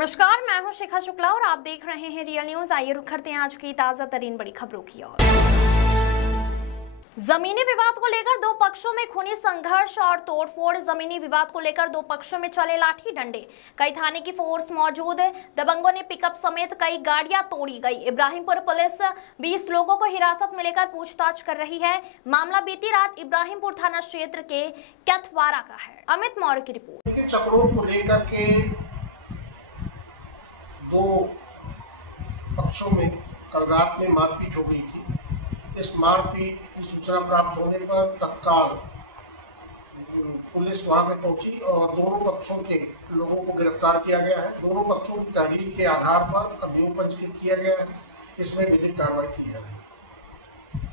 नमस्कार, मैं हूं शिखा शुक्ला और आप देख रहे हैं रियल न्यूज। आइए रुक करते हैं आज की ताजा तरीन बड़ी खबरों की ओर। जमीनी विवाद को लेकर दो पक्षों में खूनी संघर्ष और तोड़फोड़। जमीनी विवाद को लेकर दो पक्षों में चले लाठी डंडे। कई थाने की फोर्स मौजूद है। दबंगों ने पिकअप समेत कई गाड़ियां तोड़ी गई। इब्राहिमपुर पुलिस 20 लोगों को हिरासत में लेकर पूछताछ कर रही है। मामला बीती रात इब्राहिमपुर थाना क्षेत्र के कैथवारा का है। अमित मौर्य की रिपोर्ट। चक्रों को लेकर के दो पक्षों में कल रात में मारपीट हो गई थी। इस मारपीट की सूचना प्राप्त होने पर तत्काल पुलिस वहां में पहुंची और दोनों पक्षों के लोगों को गिरफ्तार किया गया है। दोनों पक्षों की तहरीर के आधार पर अभियोग पंजीकृत किया गया है। इसमें विधिक कार्रवाई की है।